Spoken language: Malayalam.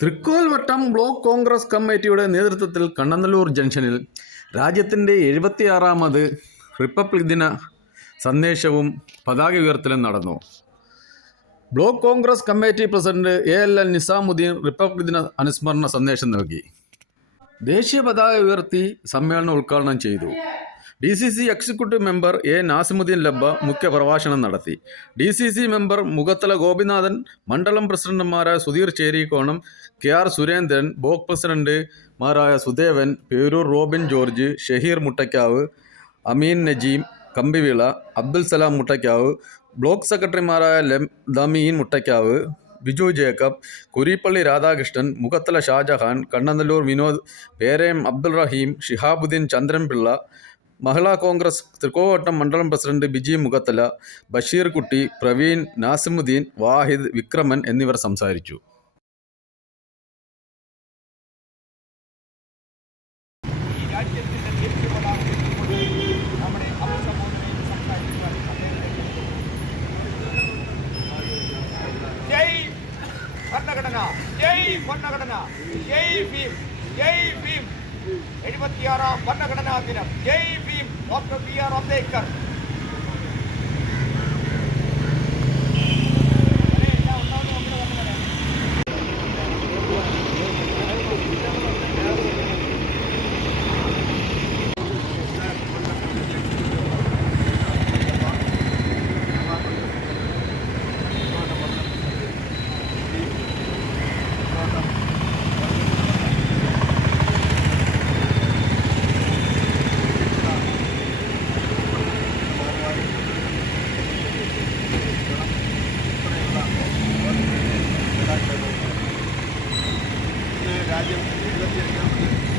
തൃക്കോൽവട്ടം ബ്ലോക്ക് കോൺഗ്രസ് കമ്മിറ്റിയുടെ നേതൃത്വത്തിൽ കണ്ണനല്ലൂർ ജംഗ്ഷനിൽ രാജ്യത്തിൻ്റെ 76ാമത് റിപ്പബ്ലിക് ദിന സന്ദേശവും പതാക ഉയർത്തലും നടന്നു. Block Congress committee president ALL Nizamuddin republic ദിന അനുസ്മരണ സന്ദേശം നൽകി. ദേശീയ പതാക ഉയർത്തി സമ്മേളനം ഉദ്ഘാടനം ചെയ്തു. DCC executive member A. Nasimuddin Labba മുഖ്യപ്രഭാഷണം നടത്തി. DCC മെമ്പർ മുഖത്തല ഗോപിനാഥൻ, മണ്ഡലം പ്രസിഡന്റുമാരായ സുധീർ ചേരിക്കോണം, KR സുരേന്ദ്രൻ, ബ്ലോക്ക് പ്രസിഡന്റുമാരായ Sudevan, Peroor Robin George, Shaheer Muttakkavu, Ameen Najeem Kambivila, Abdul Salam Muttakkavu, block സെക്രട്ടറിമാരായ ദമീൻ മുട്ടയ്ക്കാവ്, ബിജു ജേക്കബ്, കുരീപ്പള്ളി രാധാകൃഷ്ണൻ, മുഖത്തല ഷാജഹാൻ, കണ്ണനല്ലൂർ വിനോദ്, പേരയം അബ്ദുൾ റഹീം, ഷിഹാബുദ്ദീൻ ചന്ദ്രൻപിള്ള, മഹിളാ കോൺഗ്രസ് തൃക്കോവട്ടം മണ്ഡലം പ്രസിഡന്റ് ബിജി മുഖത്തല, ബഷീർ കുട്ടി, പ്രവീൺ, നാസിമുദ്ദീൻ, വാഹിദ്, വിക്രമൻ എന്നിവർ സംസാരിച്ചു. ഭരണഘടന, ജയ് ഭരണഘടന, ജയ് ഭീം, ജയ് ഭീം. 76ാം ഭരണഘടനാ ദിനം. ജയ് ഭീം. Doctor BR Ambedkar. രാജ്യം 25